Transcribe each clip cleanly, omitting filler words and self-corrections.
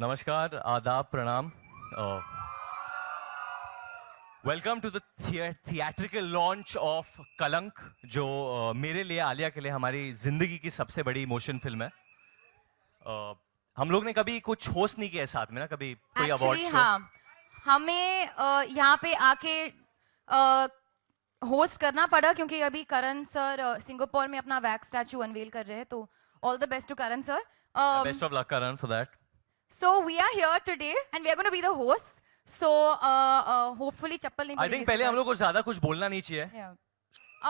नमस्कार, आदाब, प्रणाम। Welcome to the theatrical launch of Kalank, जो मेरे लिए, आलिया के लिए हमारी जिंदगी की सबसे बड़ी इमोशन फिल्म है। हम लोग ने कभी कुछ होस्ट नहीं किया है साथ में ना, कभी कोई अवार्ड शो। हाँ, हमें यहाँ पे आके होस्ट करना पड़ा क्योंकि अभी करण सर सिंगापुर में अपना वैक्स स्टैचू अनवील कर रहे हैं, तो all the best to Karan sir. Best of luck Karan for that. So we are here today and we are going to be the hosts. So hopefully चप्पल नहीं आई थिंक पहले हम लोग को ज्यादा कुछ बोलना नहीं चाहिए। Yeah.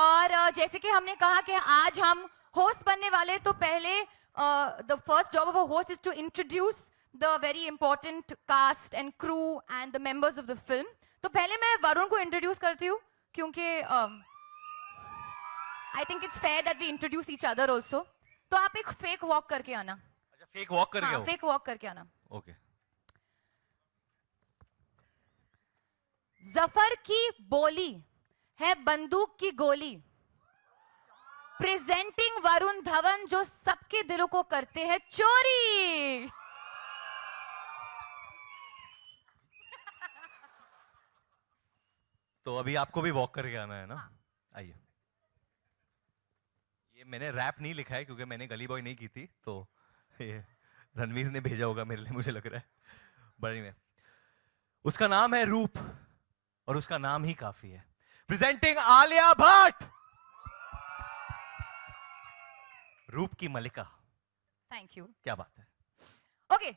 और जैसे कि हमने कहा कि आज हम होस्ट बनने वाले, तो पहले the first job of a host is to introduce the very important cast and crew and the members of the film. तो पहले मैं वरुण को इंट्रोड्यूस करती हूँ क्योंकि I think it's fair that we introduce each other also. तो आप एक फेक वॉक करके आना। अच्छा, फेक वॉक करके आओ। फेक वॉक करके आना। ओके। जफर की बोली है बंदूक की गोली, प्रेजेंटिंग वरुण धवन जो सबके दिलों को करते हैं चोरी। तो अभी आपको भी वॉक करके आना है ना? आइए। ये मैंने रैप नहीं लिखा है क्योंकि मैंने गली बॉय नहीं की थी, तो ये रणवीर ने भेजा होगा मेरे लिए, मुझे लग रहा है। बड़ी में उसका नाम है रूप और उसका नाम ही काफी है। प्रेजेंटिंग आलिया भट्ट, रूप की मलिका। Thank you. क्या बात है। Okay,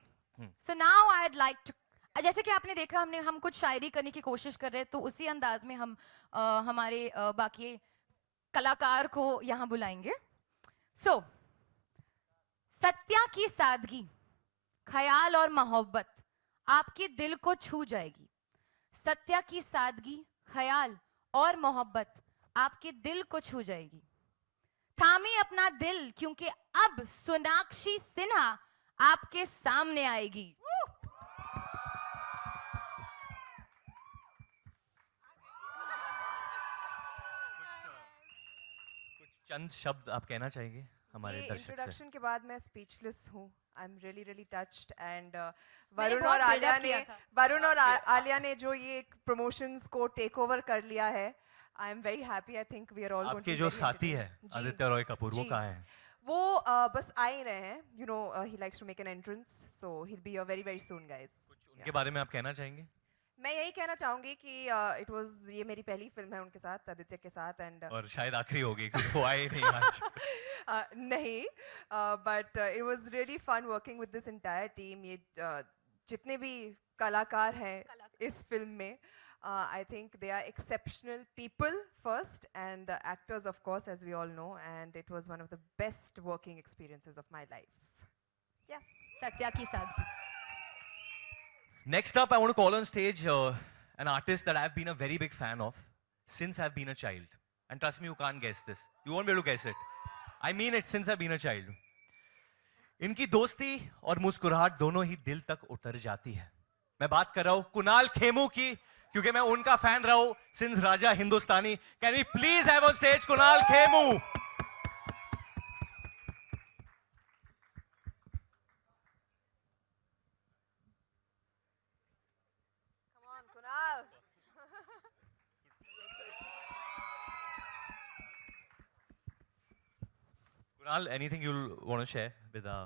so now I would like to, जैसे कि आपने देखा हम कुछ शायरी करने की कोशिश कर रहे हैं, तो उसी अंदाज में हम हमारे बाकी कलाकार को यहां बुलाएंगे। सो सत्या की सादगी, ख्याल और मोहब्बत आपके दिल को छू जाएगी। सत्या की सादगी, ख्याल और मोहब्बत आपके दिल को छू जाएगी। थामे अपना दिल क्योंकि अब सोनाक्षी सिन्हा आपके सामने आएगी। कुछ चंद शब्द आप कहना चाहेंगे हमारे दर्शक से? इंट्रोडक्शन के बाद मैं स्पीचलेस हूँ। I am really really touched and Varun और आलिया ने जो ये प्रमोशंस को टेक ओवर कर लिया है, I am very happy. I think we are all आपके जो साथी है आदित्य रॉय कपूर, वो कहाँ है? वो बस आ ही रहे हैं। You know he likes to make an entrance, so he will be here very very soon guys. कुछ उनके बारे में आप कहना चाहेंगे? मैं यही कहना चाहूंगी कि इट वाज, ये मेरी पहली फिल्म है उनके साथ, आदित्य के साथ, एंड और शायद आखिरी होगी क्योंकि वो आए नहीं आज। नहीं, but it was really fun working with this entire team. ये जितने भी कलाकार हैं इस फिल्म में, I think they are exceptional people first, and actors of course, as we all know, and it was one of the best working experiences of my life. Yes. Satya की सादगी। Next up, I want to call on stage an artist that I've been a very big fan of since I've been a child. And trust me, you can't guess this. You won't be able to guess it. I mean it, since I've been a child. इनकी दोस्ती और मुस्कुराहट दोनों ही दिल तक उतर जाती है। मैं बात कर रहा हूं कुणाल खेमू की, क्योंकि मैं उनका फैन रहा हूं since Raja Hindustani. Can we please have on stage Kunal Khemu? Come on, Kunal. Kunal, anything you'll want to share with the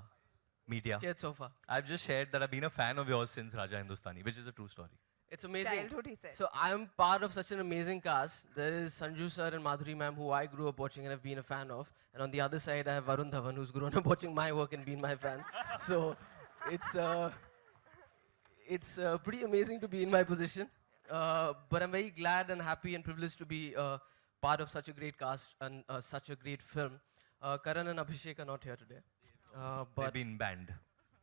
media? Shared so far. I've just shared that I've been a fan of yours since Raja Hindustani, which is a true story. It's amazing. Childhood, he said. So I'm part of such an amazing cast. There is Sanju sir and Madhuri ma'am, who I grew up watching and have been a fan of. And on the other side, I have Varun Dhawan, who's grown up watching my work and been my fan. So it's pretty amazing to be in my position. But I'm very glad and happy and privileged to be part of such a great cast and such a great film. Karan and Abhishek are not here today. They've been banned.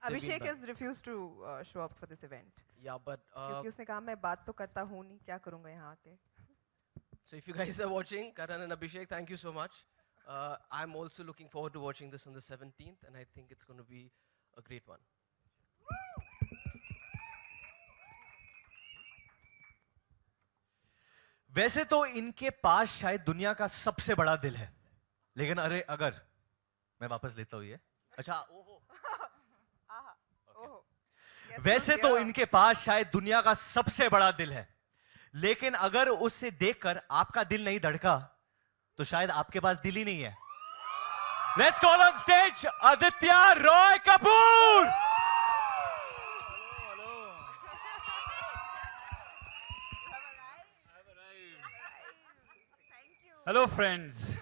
Abhishek has refused to show up for this event. Yeah, but क्योंकि उसने कहा मैं बात तो करता हूँ नहीं, क्या करूँगा यहाँ आके। so if you guys are watching, Karan and Abhishek, thank you so much. I'm also looking forward to watching this on the 17th, and I think it's going to be a great one. वैसे तो इनके पास शायद दुनिया का सबसे बड़ा दिल है, लेकिन अरे अगर मैं वापस लेता हूँ ये, अच्छा ओहो, वैसे तो इनके पास शायद दुनिया का सबसे बड़ा दिल है, लेकिन अगर उससे देखकर आपका दिल नहीं धड़का तो शायद आपके पास दिल ही नहीं है. Let's call on stage Aditya Roy Kapoor. Hello, friends.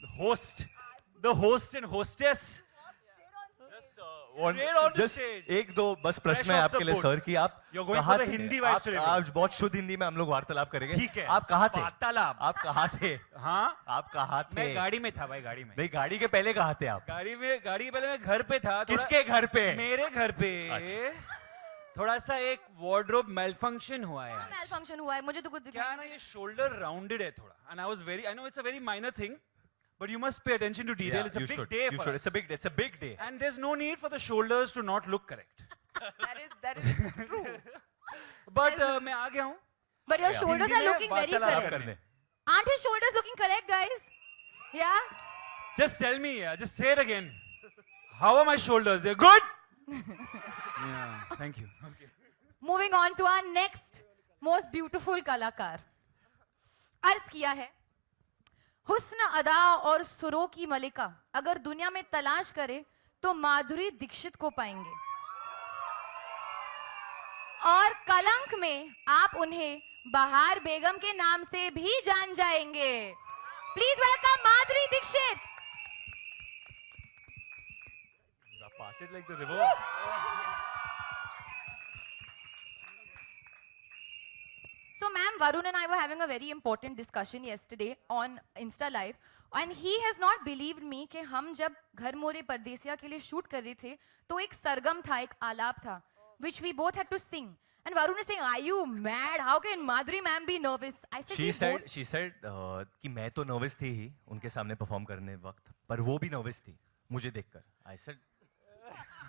The host and hostess. Straight on the Just stage. एक दो बस प्रश्न Fresh है off आपके the लिए boat. सर कि आप You're going कहाँ for the थे? Hindi vibes आप today, bro. आज बहुत शुद्ध हिंदी में हम लोग वार्तालाप करेंगे. ठीक है. आप कहाँ थे? वार्तालाप. आप कहाँ थे? हाँ. आप कहाँ थे? मैं गाड़ी में था भाई, गाड़ी में. नहीं, गाड़ी के पहले कहाँ थे आप? गाड़ी के पहले मैं घर पे था. किसके घर पे? मेरे घर पे. अच्छा. थोड़ा सा एक वार्डरोब मेलफंक्शन हुआ है. मेल फंक्शन हुआ है, मुझे तो कुछ क्या है ना, ये शोल्डर राउंडेड है थोड़ा. And I know it's a very minor thing, but you must pay attention to detail. Yeah, It's a you big should. day You for should. us. It's a big day. And there's no need for the shoulders to not look correct. that is true. But मैं आ गया हूँ. But your Yeah. shoulders Hindi are में looking very वार्तालाप correct. करने. Aren't his shoulders looking correct, guys? Yeah? Just tell me, just say it again. How are my shoulders? They're good? Yeah, thank you. Okay. Moving on to our next most beautiful कलाकार. अर्ज किया है, हुस्न अदा और सुरों की मलिका अगर दुनिया में तलाश करे तो माधुरी दीक्षित को पाएंगे, और कलंक में आप उन्हें बहार बेगम के नाम से भी जान जाएंगे. Please welcome Madhuri Dixit. Parted like the river. So, ma'am, Varun and I were having a very important discussion yesterday on Insta Live, and he has not believed me कि हम जब घर मोरे परदेसिया के लिए शूट कर रहे थे तो एक सरगम था, एक आलाप था, which we both had to sing. And Varun is saying, "Are you mad? How can Madhuri ma'am be nervous?" I said, She "We said, both." she said कि मैं तो nervous थी ही उनके सामने perform करने वक्त, पर वो भी nervous थी मुझे देखकर. I said,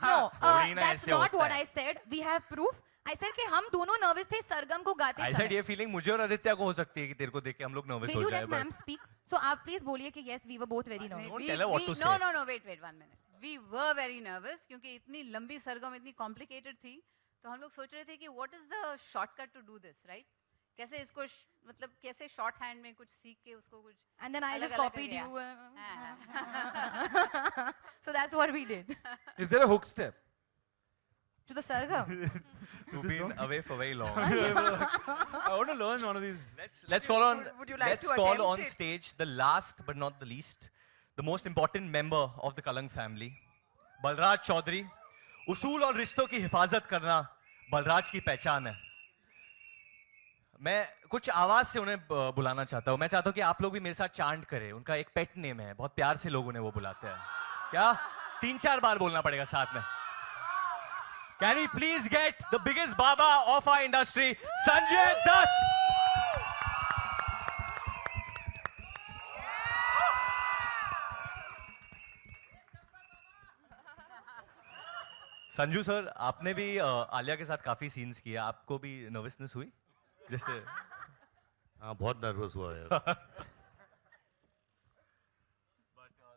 No, थोड़ी ना that's ऐसे not होता what है. I said. We have proof. I said कि हम दोनों nervous थे सरगम को गाते I said समय. ये feeling मुझे और आदित्य को हो सकती है कि तेरे को देख के हम लोग nervous Will हो you जाए. let but ma'am speak? So आप please बोलिए कि yes, we were both very nervous. Don't tell her what to say. No, wait 1 minute. We were very nervous क्योंकि इतनी लंबी सरगम इतनी complicated थी, तो हम लोग सोच रहे थे कि what is the shortcut to do this, right? कैसे इसको मतलब कैसे शॉर्ट हैंड में कुछ सीख के उसको कुछ. And then I just अलग-अलग copied करके, you. So that's what we did. Is there a hook step? To the sargam. You've been away for very long. I want to learn one of these. Let's call on. Would you like Let's to call attempt on it? stage the last but not the least, the most important member of the Kalang family, Balraj Chaudhary. उसूल और रिश्तों की हिफाजत करना बलराज की पहचान है. मैं कुछ आवाज से उन्हें बुलाना चाहता हूं. मैं चाहता हूं कि आप लोग भी मेरे साथ चांट करें. उनका एक पेट नेम है, बहुत प्यार से लोग उन्हें वो बुलाते हैं. क्या 3-4 बार बोलना पड़ेगा साथ में. Can we please get the biggest baba of our industry, Sanjay Dutt? Sanju sir, आपने भी आलिया के साथ काफी सीन्स किए. आपको भी नर्वसनेस हुई जैसे? हाँ, बहुत नर्वस हुआ यार.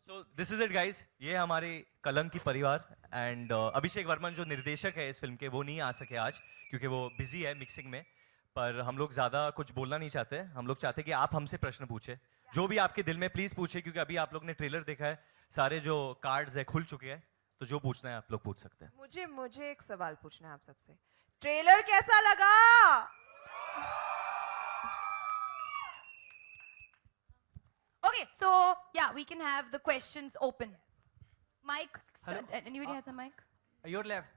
So this is it guys. ये हमारे कलंक की परिवार एंड अभिषेक वर्मन जो निर्देशक है इस फिल्म के, वो नहीं आ सके आज क्योंकि वो बिजी है मिक्सिंग में. पर हम लोग ज्यादा कुछ बोलना नहीं चाहते. हम लोग चाहते कि आप हमसे प्रश्न पूछे, जो भी आपके दिल में प्लीज पूछे, क्योंकि अभी आप लोग ने ट्रेलर देखा है, सारे जो कार्ड्स है खुल चुके हैं, तो जो पूछना है आप लोग पूछ सकते हैं. मुझे एक सवाल पूछना है आप सबसे. ट्रेलर कैसा लगा? Okay, so yeah, we can have the questions open. Mike, Hello? anybody has a mic? Your left.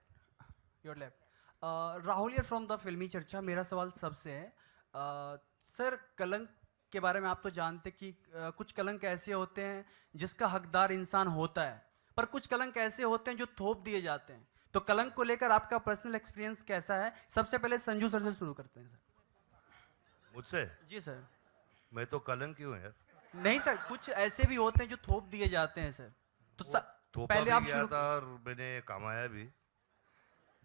Rahul here from the फिल्मी चर्चा. मेरा सवाल सबसे है, सर कलंक के बारे में आप तो जानते कि कुछ कलंक ऐसे होते हैं जिसका हकदार इंसान होता है, पर कुछ कलंक ऐसे होते हैं जो थोप दिए जाते हैं. तो कलंक को लेकर आपका पर्सनल एक्सपीरियंस कैसा है? सबसे पहले संजू सर से शुरू करते हैं सर. मुझसे? जी सर. मैं तो कलंक क्यों है? नहीं सर, कुछ ऐसे भी होते हैं जो थोप दिए जाते हैं सर. तो थोपा पहले भी आप गया शुरू था और मैंने कमाया भी,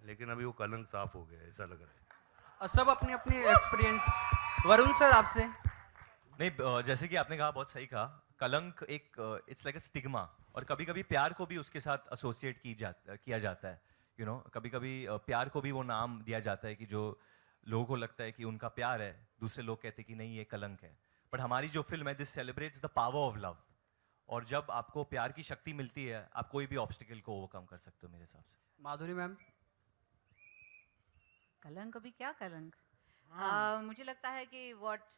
लेकिन अभी वो कलंक साफ हो गया ऐसा लग रहा है. सब अपनी अपनी एक्सपीरियंस. वरुण सर आपसे. नहीं, जैसे कि आपने कहा, बहुत सही कहा. कलंक एक इट्स लाइक अ स्टिग्मा. और कभी कभी प्यार को भी उसके साथ एसोसिएट किया जाता है, यू नो, कभी कभी प्यार को भी वो नाम दिया जाता है कि जो लोगों को लगता है कि उनका प्यार है, दूसरे लोग कहते हैं कि नहीं ये कलंक है। बट हमारी जो फिल्म है, this celebrates the power of love, और जब आपको प्यार की शक्ति मिलती है, आप कोई भी ऑब्स्टिकल को ओवरकम कर सकते हो मेरे हिसाब से। माधुरी मैम, कलंक अभी क्या कलंक? मुझे लगता है कि what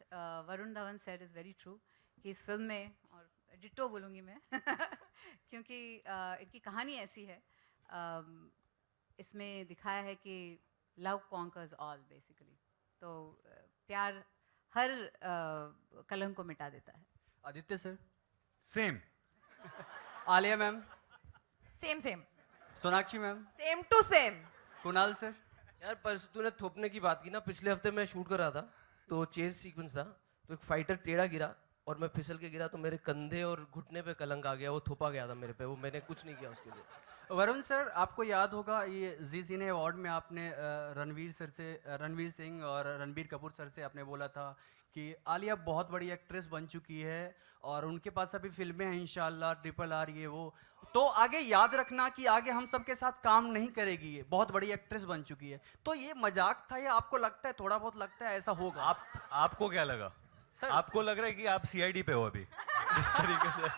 Varun Dhawan said is very true, कि इस फिल्म में, और डिट्टो बोलूँगी मैं क्योंकि इनकी कहानी ऐसी है, इसमें दिखाया है कि लव कॉन्कर्स ऑल बेसिकली। तो प्यार हर कलंक को मिटा देता है। Aditya sir, Same. Alia ma'am, same same. Sonakshi ma'am, Same to same. Kunal sir. यार पर तूने थोपने की बात की ना, पिछले हफ्ते मैं शूट कर रहा था, तो चेज सीक्वेंस था, तो एक फाइटर टेढ़ा गिरा और मैं फिसल के गिरा, तो मेरे कंधे और घुटने पे कलंक आ गया, वो थोपा गया था मेरे पे, वो मैंने कुछ नहीं किया उसके लिए। वरुण सर, आपको याद होगा ये जी सिने अवार्ड में आपने रणवीर सिंह और रणबीर कपूर सर से आपने बोला था कि आलिया बहुत बड़ी एक्ट्रेस बन चुकी है और उनके पास अभी फिल्में हैं इंशाल्लाह, RRR ये वो, तो आगे याद रखना कि आगे हम सबके साथ काम नहीं करेगी, ये बहुत बड़ी एक्ट्रेस बन चुकी है। तो ये मजाक था या आपको लगता है, थोड़ा बहुत लगता है ऐसा होगा? आपको क्या लगा सर? आपको लग रहा है कि आप CID पे हो अभी इस तरीके से?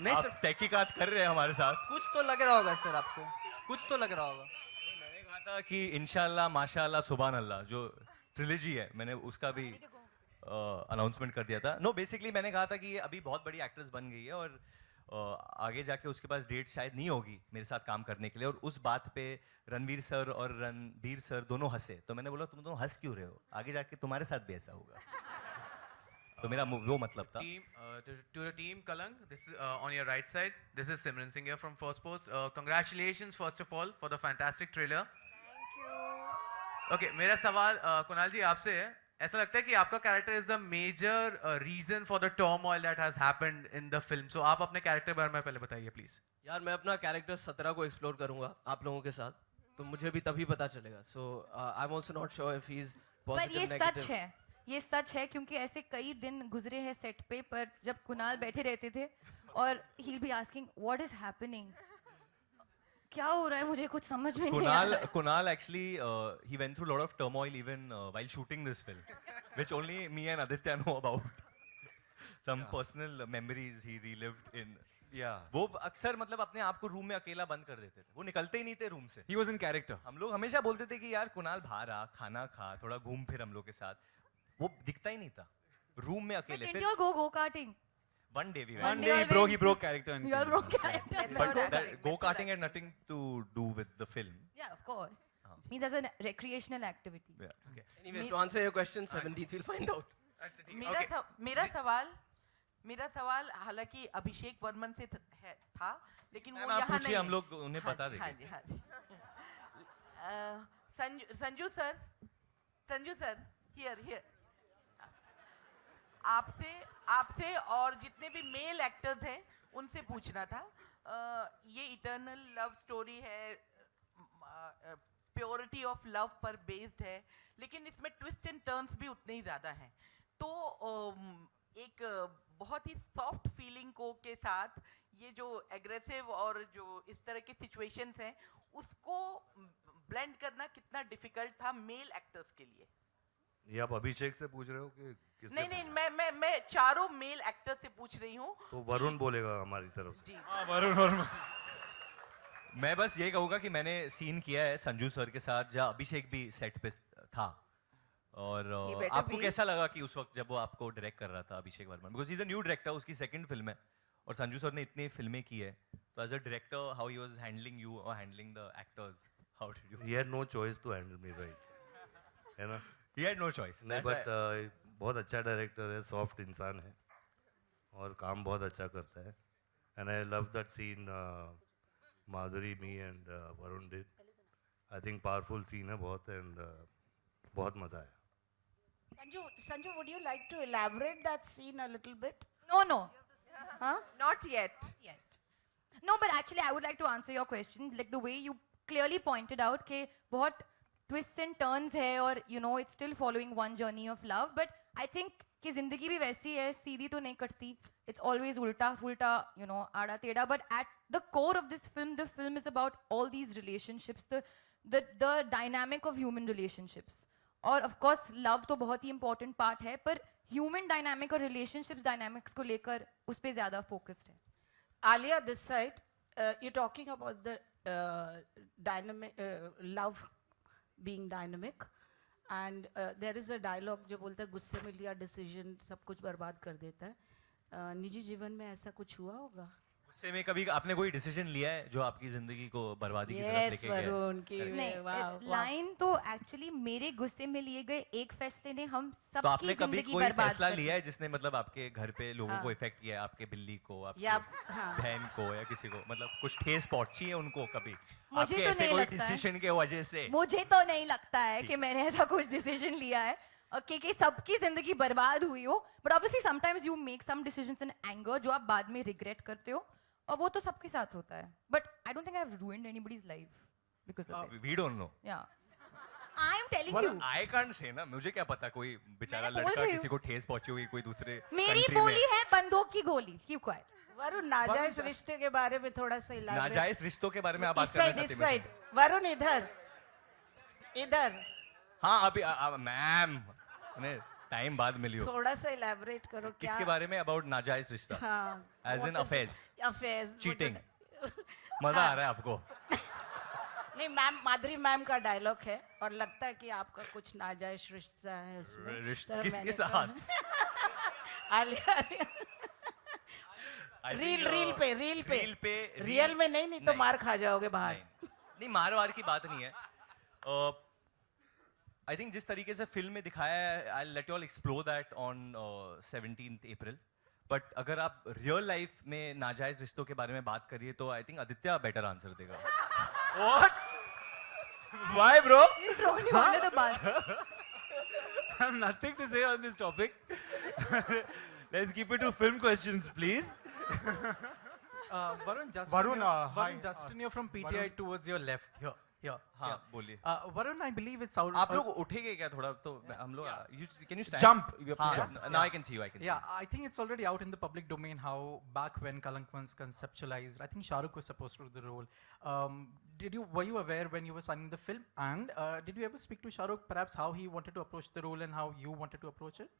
नहीं आप सर, तहकीकात कर रहे हैं हमारे साथ। कुछ तो लग रहा होगा सर, आपको कुछ तो लग रहा होगा। मैंने कहा था कि इंशाल्लाह माशाल्लाह सुभान अल्लाह जो ट्रिलॉजी है, मैंने उसका भी अनाउंसमेंट कर दिया था। नो बेसिकली मैंने कहा था कि ये अभी बहुत बड़ी एक्ट्रेस बन गई है और आगे जाके उसके पास डेट शायद नहीं होगी मेरे साथ काम करने के लिए, और उस बात पे रणवीर सर और रणबीर सर दोनों हंसे, तो मैंने बोला तुम दोनों हंस क्यों रहे हो, आगे जाके तुम्हारे साथ भी ऐसा होगा। तो मेरा वो मतलब था। To the team Kalang, this is on your right side. This is Simran Singh here from First Post. Congratulations first of all for the fantastic trailer. Thank you. Okay, मेरा सवाल कुणाल जी आपसे है, ऐसा लगता है कि आपका character is the major reason for the turmoil that has happened in the film, so आप अपने कैरेक्टर के बारे में पहले बताइए प्लीज। यार मैं अपना कैरेक्टर 17 को एक्सप्लोर करूंगा आप लोगों के साथ, तो मुझे भी तभी पता चलेगा। So I am also not sure if he is पर पॉजिटिव ये नेगेटिव। सच है, ये सच है, क्योंकि ऐसे कई दिन गुजरे हैं सेट पे पर जब कुणाल बैठे रहते थे और he'll be asking what is happening, क्या हो रहा है, मुझे कुछ समझ में नहीं आ रहा है। Kunal actually he went through a lot of turmoil even while shooting this film, which only me and Aditya know about. Some personal memories he relived in. Yeah. वो अक्सर मतलब अपने आप को रूम में अकेला बंद कर देते थे, वो निकलते ही नहीं थे रूम से। He was in character. हम लोग हमेशा बोलते थे कि यार कुणाल बाहर आ, खाना खा, थोड़ा घूम फिर हम लोग के साथ, वो दिखता ही नहीं था रूम में But अकेले। didn't फिर you all go karting? one day we One went, day He all broke character. and You all came. broke character. Method but acting. that go-karting had nothing to do with the film. Yeah, of course. हाँ. Means as a recreational activity. Yeah. Anyways, to answer your question, 17th we'll find out. अच्छा ठीक है, मेरा okay. मेरा सवाल हालांकि अभिषेक वर्मन से था, लेकिन वो मैम, आप यहाँ पूछिए, नहीं हम है। लोग उन्हें हाँ बता जी, देंगे। हाँ जी, हाँ जी। संजू सर, हियर आपसे और जितने भी मेल एक्टर्स हैं उनसे पूछना था, ये इटर्नल लव स्टोरी है, प्योरिटी ऑफ लव पर बेस्ड है, लेकिन इसमें ट्विस्ट एंड टर्न्स भी उतने ही ज़्यादा हैं, तो एक बहुत ही सॉफ्ट फीलिंग को के साथ ये जो एग्रेसिव और जो इस तरह की सिचुएशंस हैं उसको ब्लेंड करना कितना डिफिकल्ट था मेल एक्टर्स के लिए? ये आप अभिषेक से पूछ रहे हो कि किससे? नहीं, मैं चारों मेल एक्टर्स से पूछ रही हूँ। तो वरुण बोलेगा हमारी तरफ से। जी हाँ, वरुण वर्मा। मैं बस ये कहूँगा कि मैंने सीन किया है संजू सर के साथ जहाँ अभिषेक भी सेट पे था, और He better आपको be. कैसा लगा कि उस वक्त जब वो आपको डायरेक्ट कर रहा था Abhishek Varman, because he is a new director, उसकी सेकंड फिल्म है और संजू सर ने इतनी फिल्में की है, तो as a director how he was handling you और handling the actors, how did you? He had no choice to handle me, right? है ना? He had no choice. नहीं, बट बहुत अच्छा डायरेक्टर है, सॉफ्ट इंसान है और काम बहुत अच्छा करता है, and I love that scene Madhuri, me and Varun did. I think powerful scene है बहुत, एंड बहुत मजा आया। Sanju, would you like to elaborate that scene a little bit? No. Huh? Not yet. No, but actually I would like to answer your question, like the way you clearly pointed out कि बहुत twists and turns है और you know it's still following one journey of love, but I think कि जिंदगी भी वैसी है, सीधी तो नहीं कटती, इट्स ऑलवेज उल्टा फुल्टा, यू नो, आड़ा टेढ़ा. But at the core of this film, the film is about all these relationships, the dynamic of human relationships. और ऑफ कोर्स लव तो बहुत ही इंपॉर्टेंट पार्ट है, पर ह्यूमन डायनामिक और रिलेशनशिप्स डायनामिक्स को लेकर उस पर ज़्यादा फोकस्ड है. Alia, this side, you're talking about the dynamic love being dynamic, and there is a dialogue जो बोलता है गुस्से में लिया डिसीजन सब कुछ बर्बाद कर देता है. निजी जीवन में ऐसा कुछ हुआ होगा? गुस्से में कभी आपने कोई डिसीजन लिया है जो आपकी जिंदगी को बर्बादी की तरफ लेके गया है? वरुण की नहीं, लाइन तो एक्चुअली मेरे गुस्से में लिए गए एक फैसले ने हम तो सबकी आपने कभी जिंदगी कोई बर्बाद फैसला कर दी. लिया है जिसने मतलब आपके घर पे लोगों हाँ. को इफेक्ट किया है, आपके बिल्ली को, या आपके हाँ. बहन को, या किसी को, मतलब कुछ ठेस पहुंची है उनको कभी मुझे आपके तो ऐसे नहीं कोई लगता है. डिसीजन के वजह से? मुझे तो नहीं लगता है कि मैंने ऐसा कुछ डिसीजन लिया है कि सबकी जिंदगी बर्बाद हुई हो. But obviously sometimes you make some decisions in anger जो आप बाद में रिग्रेट करते हो, और वो तो सबके साथ होता है. But I don't think I have ruined anybody's life because of it. We don't know. Yeah I am telling you, I can't say ना, मुझे क्या पता कोई बेचारा मैंने बोल लड़का रही किसी को ठेस पहुंची हुई कोई दूसरे मेरी country में. बोली है बंदूक की गोली. Keep quiet. वरुण, नाजायज रिश्ते के बारे में थोड़ा सा elaborate. नाजायज रिश्तों के बारे में आप बात इस करना साइड, चाहते इस हैं? साइड. वरुण इधर, इधर. हाँ अभी मैम ने टाइम बाद मिली हो. थोड़ा सा elaborate करो. क्या किसके बारे में? अबाउट नाजायज रिश्ता, हाँ, as in what is it? Affairs, Affairs, cheating. हाँ. मजा आ रहा है आपको? नहीं मैम, माधुरी मैम का डायलॉग है और लगता है कि आपका कुछ नाजायज रिश्ता है उसमें. रिश्ता तो किसके मैंने साथ? आलिया, रील पे रील पे रियल में नहीं तो नहीं. मार खा जाओगे बाहर. नहीं मार वार की बात नहीं है. आई थिंक जिस तरीके से फिल्म में दिखाया है, I let you all explore that on 17th April. But अगर आप रियल लाइफ में नाजायज रिश्तों के बारे में बात करिए तो I think Aditya better answer देगा. What? Why, bro? You thrown you under the bus. I have nothing to say on this topic. Let's keep it to film questions, please. Varun, just Varun, hi. Varun, Justin, you're from PTI Varun. towards your left. Here. हाँ बोलिए. Varun, I believe it's out. आप लोग उठेंगे क्या थोड़ा? तो हम लोग can you stand? Jump. You have to हाँ, jump. now I can see you. I can see Yeah, you. I think it's already out in the public domain how back when Kalank was conceptualized, I think Shah Rukh was supposed to do the role. Were you aware when you were signing the film? And did you ever speak to Shah Rukh, perhaps how he wanted to approach the role and how you wanted to approach it?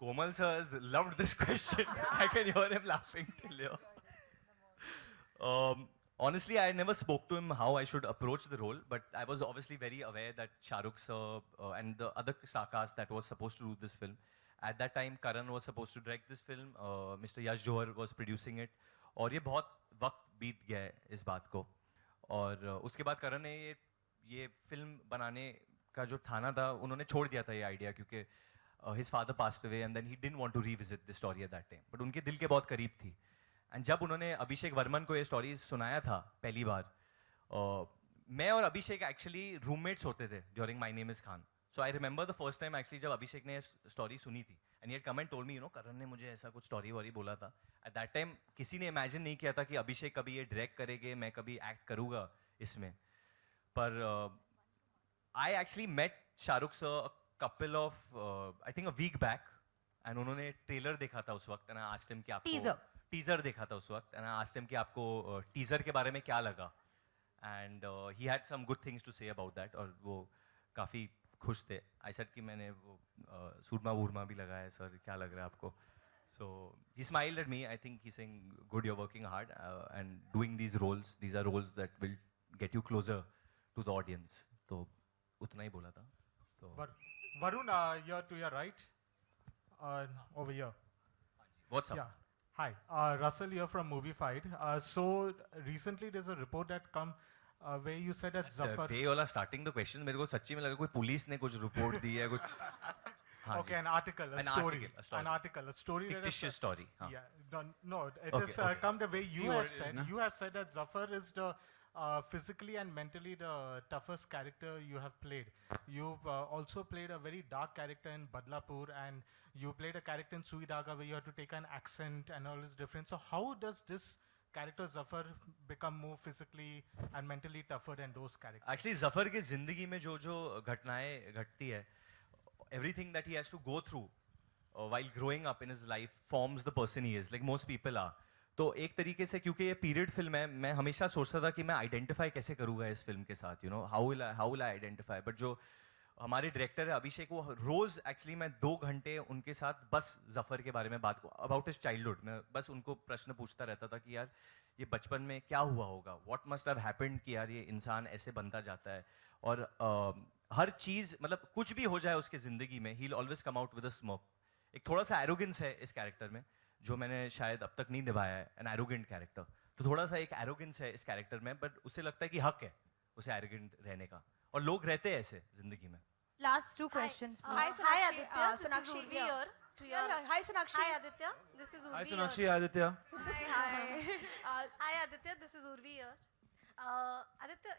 Komal sir has loved this question. I can hear him laughing till here. Honestly, I never spoke to him how I should approach the role, but I was obviously very aware that Shah Rukh sir and the other star cast that was supposed to do this film. At that time, Karan was supposed to direct this film. Mr. Yash Johar was producing it. और ये बहुत वक्त बीत गया है इस बात को. और उसके बाद करण ने ये फिल्म बनाने का जो थाना था उन्होंने छोड़ दिया था ये आइडिया, क्योंकि his father passed away and then he didn't want to revisit the story at that time. But उनके दिल के बहुत करीब थी. एंड जब उन्होंने अभिषेक वर्मन को ये स्टोरी सुनाया था पहली बार, मैं और अभिषेक एक्चुअली रूममेट्स होते थे during My Name Is Khan. So I remember the first time actually जब अभिषेक ने स्टोरी सुनी थी एंड ये comment told me, you know, Karan ने मुझे ऐसा कुछ स्टोरी वोरी बोला था. एट दैट टाइम किसी ने इमेजिन नहीं किया था कि अभिषेक कभी ये डायरेक्ट करेंगे, मैं कभी एक्ट करूँगा इसमें. पर I actually met Shahrukh sir couple of I think a week back and उन्होंने ट्रेलर देखा था उस वक्त. एंड आई आस्क्ड हिम कि आपको टीजर देखा था उस वक्त. एंड आई आस्क्ड हिम कि आपको टीजर के बारे में क्या लगा. And he had some good things to say about that और वो काफ़ी खुश थे. आई सेड कि मैंने वो सूरमा वूरमा भी लगाया है सर, क्या लग रहा है आपको? So he smiled at me. I think he saying good, you are working hard and doing these roles, these are roles that will get you closer to the audience. तो उतना ही बोला था. तो Varun, you're to your right, over here. What's up? Yeah. Hi, Russell here from Movie Fight. So recently there's a report that come where you said that Zafar. वे वाला starting the question मेरे को सच्ची में लगा कोई police ने कुछ report दी है कुछ. Okay, an article, a story, a story. Fictitious story. Yeah, no, it is come the way you have said. You have said that Zafar is the physically and mentally the toughest character you have played. You've also played a very dark character in Badlapur, and you played a character in Sui Dhaga where you had to take an accent and all is different. So how does this character Zafar become more physically and mentally tougher than those characters? Actually, Zafar की जिंदगी में जो जो घटनाएं घटती है everything that he has to go through while growing up in his life forms the person he is, like most people are. तो एक तरीके से क्योंकि ये पीरियड फिल्म है, मैं हमेशा सोचता था कि मैं आइडेंटिफाई कैसे करूँगा इस फिल्म के साथ, you know, how will I identify. But जो हमारे डायरेक्टर है अभिषेक, वो रोज़ एक्चुअली मैं 2 घंटे उनके साथ बस जफ़र के बारे में बात अबाउट हिज चाइल्डहुड, मैं बस उनको प्रश्न पूछता रहता था कि यार ये बचपन में क्या हुआ होगा, व्हाट मस्ट हैव हैपेंड कि यार ये इंसान ऐसे बनता जाता है. और हर चीज़ मतलब कुछ भी हो जाए उसके ज़िंदगी में, he will always come out with a smoke. एक थोड़ा सा एरोगेंस है इस कैरेक्टर में जो मैंने शायद अब तक नहीं निभाया है, एन एरोगेंट कैरेक्टर. तो थोड़ा सा एक एरोगेंस है इस कैरेक्टर में, बट उसे लगता है कि हक है उसे एरोगेंट रहने का, और लोग रहते हैं ऐसे जिंदगी में. Last 2 questions. Hi, Aditya. This is Urvi here. Hi, Sonakshi. Hi, Aditya. This is Urvi. Hi, Sonakshi. Hi, Aditya. Hi, Aditya. This is Urvi here. Aditya,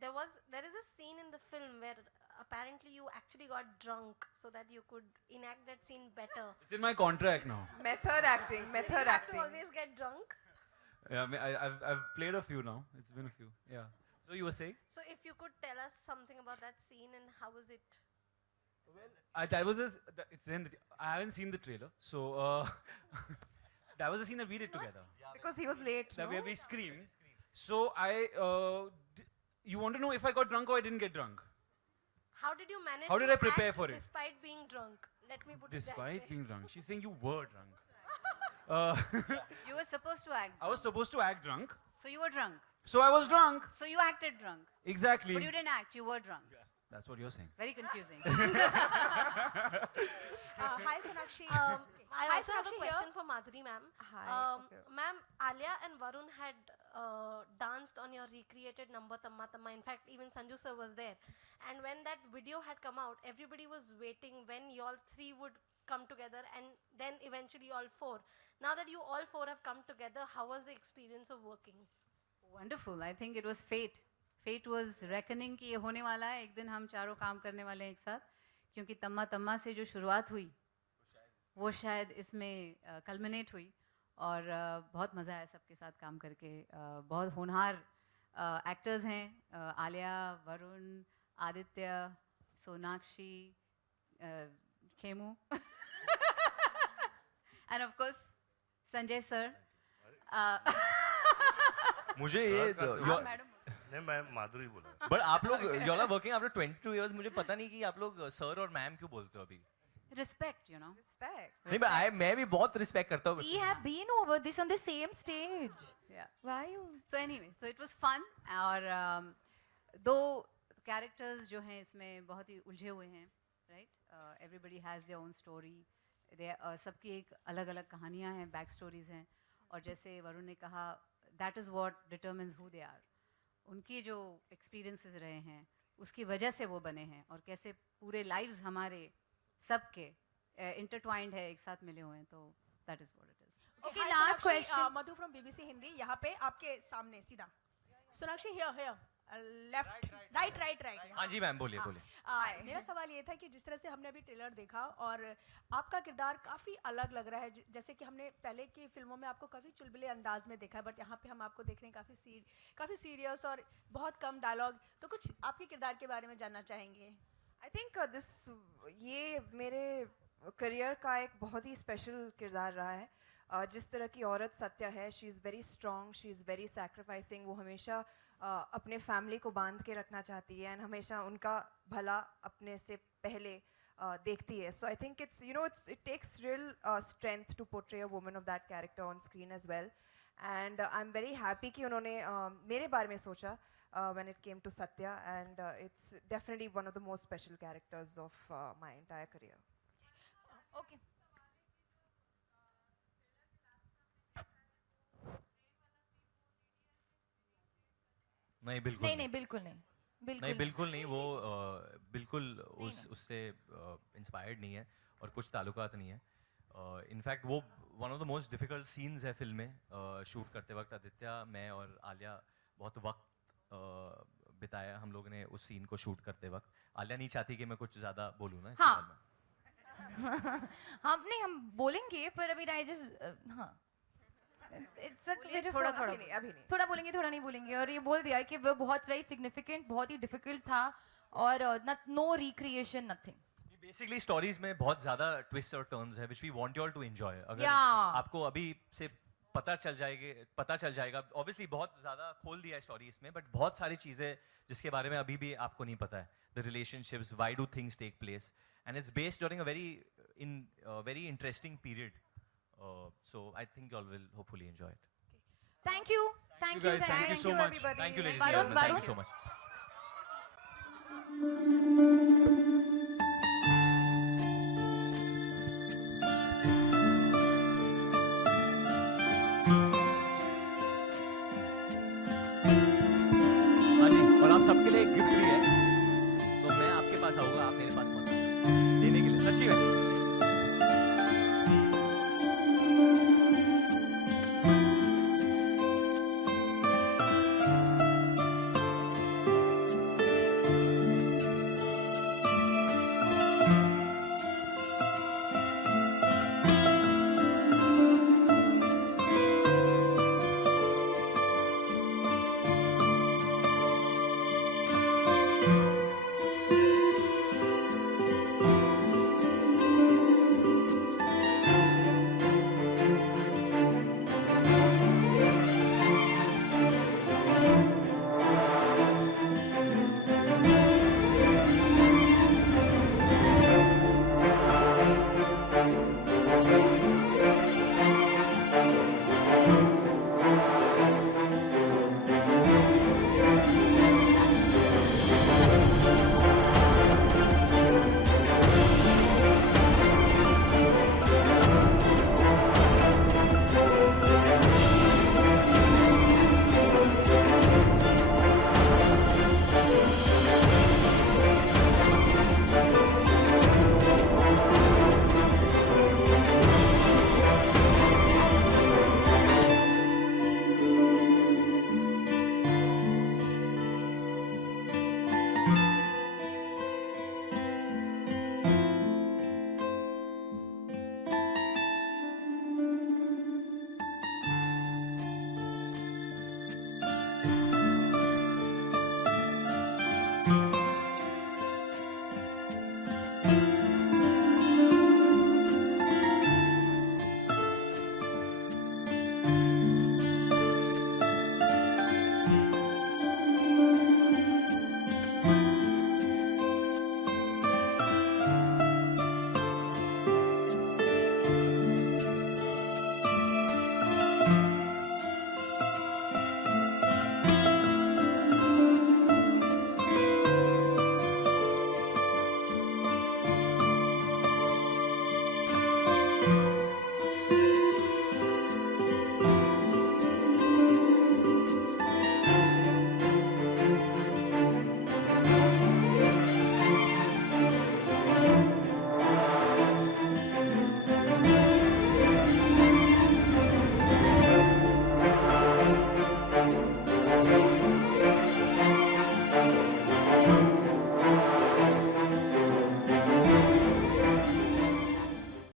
there is a scene in the film where apparently you actually got drunk so that you could enact that scene better. It's in my contract now. Method acting. You have to always get drunk. Yeah, I've played a few now. It's been a few. Yeah. So you were saying? So if you could tell us something about that scene and how was it? That was it's in I haven't seen the trailer, so that was a scene that we did together. Because he was late. That No? where we screamed. So you want to know if I got drunk or I didn't get drunk? How did you manage How did to I prepare act for it? despite being drunk? Let me put it that Despite way. being drunk. She's saying you were drunk. You were supposed to act. I was supposed to act drunk. So you were drunk. So I was drunk. So you acted drunk. Exactly. But you didn't act. You were drunk. That's what you're saying. Very confusing. Hi, Sonakshi. I Hi, also have a Sonakshi question here. for Madhuri, ma'am. Hi. Okay. Ma'am, Alia and Varun had danced on your recreated number Tamma Tamma. In fact, even Sanju sir was there. And when that video had come out, everybody was waiting when you all 3 would come together and then eventually all 4. Now that you all 4 have come together, how was the experience of working? Wonderful. I think it was fate. Fate was reckoning कि ये होने वाला है, एक दिन हम चारों काम करने वाले हैं एक साथ, क्योंकि तम्मा तम्मा से जो शुरुआत हुई वो शायद इसमें कल्मिनेट हुई, और बहुत मज़ा आया सबके साथ काम करके. बहुत होनहार एक्टर्स हैं, Alia, Varun, Aditya, Sonakshi, Khemu and of course Sanjay sir. मुझे ये नहीं, मैं माधुरी बोला. बट आप लोग you are working after 22 years, मुझे पता नहीं कि आप लोग सर और मैम क्यों बोलते हो अभी. Respect, you know. Respect. नहीं, मैं भी बहुत रिस्पेक्ट करता हूँ. We have been over this on the same stage. Yeah. Why you? So anyway, so it was fun. और दो characters जो हैं इसमें बहुत ही उलझे हुए हैं, right? Everybody has their own story. सबकी एक अलग-अलग कहानियाँ हैं, back stories हैं, और जैसे वरुण ने कहा, that is what determines who they are. उनकी जो experiences रहे हैं, उसकी वजह से वो बने हैं, और कैसे पूरे lives हमारे सबके intertwined है, एक साथ मिले हुए हैं, तो that is what it is. Okay, Okay, hi, last Sonakshi, question. Madhu from BBC Hindi. यहाँ पे आपके सामने सीधा. Sonakshi here. Left, right. हाँ जी मैम, बोलिए. मेरा सवाल ये था कि जिस तरह से हमने अभी ट्रेलर देखा और आपका किरदार काफ़ी अलग लग रहा है, जैसे कि हमने पहले की फिल्मों में आपको काफ़ी चुलबुले अंदाज में देखा है, बट यहाँ पे हम आपको देख रहे हैं काफ़ी सीरियस और बहुत कम डायलॉग. तो कुछ आपके किरदार के बारे में जानना चाहेंगे. I think ये मेरे करियर का एक बहुत ही स्पेशल किरदार रहा है. जिस तरह की औरत सत्या है, she is very strong, she is very sacrificing. वो हमेशा अपने फैमिली को बांध के रखना चाहती है एंड हमेशा उनका भला अपने से पहले देखती है. So I think it takes real strength to portray a woman of that character on screen as well. And I am very happy कि उन्होंने मेरे बारे में सोचा when it came to Satya, and it's definitely one of the most special characters of my entire career. Okay. नहीं बिल्कुल नहीं, बिल्कुल नहीं. वो बिल्कुल उससे इंस्पायर्ड नहीं है और कुछ ताल्लुकात नहीं है. इनफैक्ट वो one of the most difficult scenes है फिल्म में. शूट करते वक्त आदित्य, मैं और आलिया बहुत वक्त बिताया हम लोगों ने उस सीन को शूट करते वक्त. आलिया नहीं चाहती कि मैं कुछ ज़्यादा बोलूँ ना इस बारे में. हम बोलेंगे, पर अभी I just हाँ. It's a bit of अभी नहीं. थोड़ा बोलेंगे, थोड़ा नहीं बोलेंगे, और ये बोल दिया कि वो बहुत very significant, बहुत ही difficult था, और no recreation, nothing. Basically stories में बहुत ज़्यादा ट्विस्ट और टर्न्स है which we want you all to enjoy. अगर Yeah. आपको अभी से पता चल जाएगा ऑब्वियसली बहुत ज़्यादा खोल दिया है स्टोरी इसमें, बट बहुत सारी चीज़ें जिसके बारे में अभी भी आपको नहीं पता है. The relationships, why do things take place, and it's based during a very interesting period. So I think you all will hopefully enjoy it. Thank you. Thank you. guys. Thank you so much. everybody. Thank you, ladies and Varun, gentlemen. Thank Varun. you so much.